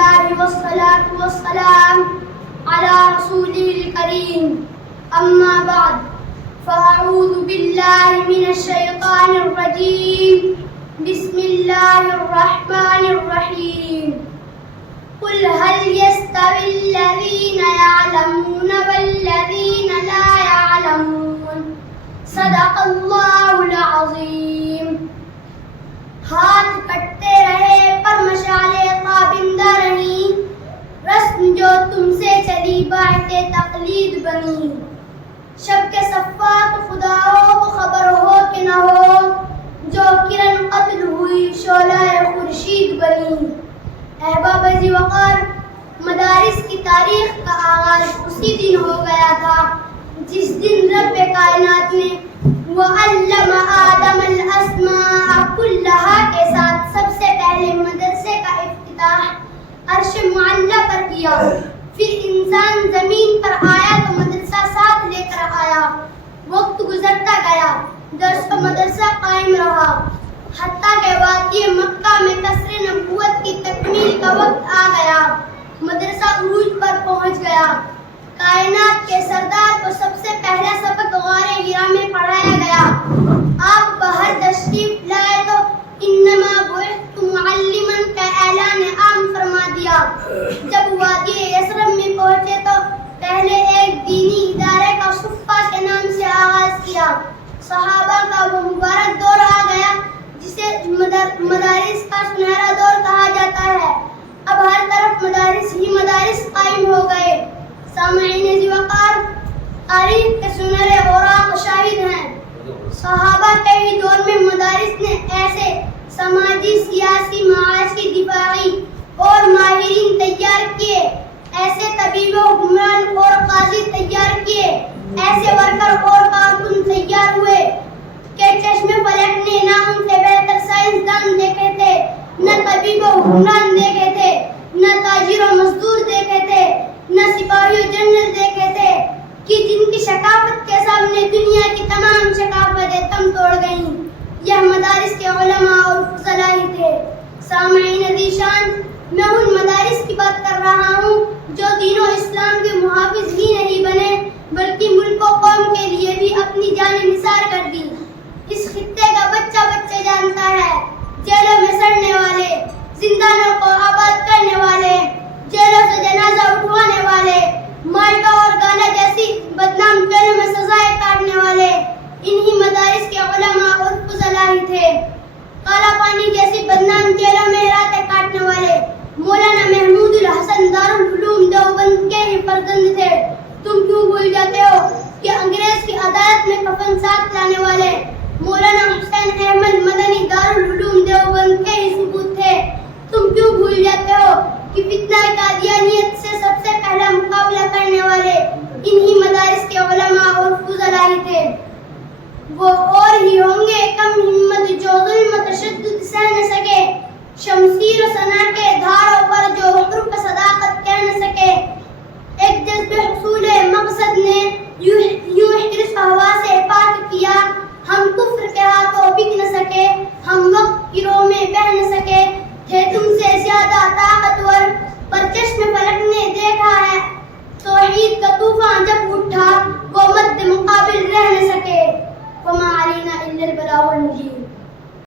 لله والصلاة والسلام على رسوله الكريم أما بعد فأعوذ بالله من الشيطان الرجيم بسم الله الرحمن الرحيم قل هل يستوي الذين يعلمون والذين لا يعلمون صدق اللہ العظیم. ہاتھ کٹتے رہے پر مشالے قابندہ رہی، رسم جو تم سے چلی باعث تقلید بنی. شب کے صفات خداؤں کو خبر ہو کہ نہ ہو، جو کرن قتل ہوئی شعلہ خورشید بنی. احباب ذی وقار، مدارس کی تاریخ کا آغاز اسی دن ہو گیا تھا جس دن رب کائنات نے وَعَلَّمَ آدَمَ الْأَسْمَاءَ كُلَّهَا کے ساتھ سب سے پہلے مدرسے کا افتتاح عرش معلیٰ پر کیا. پھر انسان زمین پر آیا تو مدرسہ ساتھ لے کر آیا. وقت گزرتا گیا، درس و مدرسہ قائم رہا، حتیٰ کہ واقعی مکہ میں قصر نبوت کی تکمیل کا وقت آ گیا. مدرسہ عروج پر پہنچ گیا. کائنات کے سردار کو سب سے پہلا سبق غار حرا میں پڑھایا گیا. آپ باہر تشریف لائے تو انما بعثت معلما کا اعلان عام فرما دیا. جب وادی یثرب میں پہنچے تو پہلے ایک دینی ادارے کا صفہ کے نام سے آغاز کیا. صحابہ کا وہ مبارک دور آ گیا جسے مدارس کا سنہرا دور کہا جاتا ہے. اب ہر طرف مدارس ہی مدارس قائم ہو گئے. سامعین ذی وقار، تاریخ کے سنہرے اوراق شاہد ہیں. صحابہ کے ہی دور میں مدارس نے ایسے سماجی، سیاسی، معاشی، دفاعی اور ماہرین تیار کیے، ایسے طبیب و حکمران اور قاضی تیار کیے، ایسے ورکر اور کارکن تیار ہوئے کہ چشم فلک نے نہ ان سے بہتر سائنسدان دیکھے تھے، نہ طبیب و حکمران دیکھے تھے، نہ تاجر و مزدور دیکھے تھے، نہ سپاہی و جنرل دیکھے تھے کہ جن کی ثقافت کے سامنے دنیا کی تمام ثقافتیں دم توڑ گئیں. یہ مدارس کے علماء اور فضلاء ہی تھے. سامعین ذیشان، میں ان مدارس کی بات کر رہا ہوں جو دین و اسلام کے محافظ ہی نہیں بنے بلکہ ملک و قوم کے لیے بھی اپنی جان نثار کر دی. اس خطے کا بچہ بچہ جانتا ہے. جیلوں میں سڑنے والے، زندانوں کو آباد کرنے والے، جیلوں سے جنازہ اٹھوانے والے، مالٹا اور گانا جیسی بدنام جیلوں میں سزائیں کاٹنے والے انہی مدارس کے علماء اور فضلاء ہی تھے. کالا پانی جیسی بدنام جیلوں میں راتیں کاٹنے والے مولانا محمود الحسن دارالعلوم دیوبند کے ہی فرزند تھے. تم کیوں بھول جاتے ہو کہ انگریز کی عدالت میں کفن ساتھ لانے والے مولانا حسین احمد مدنی دارالعلوم دیوبند کے ہی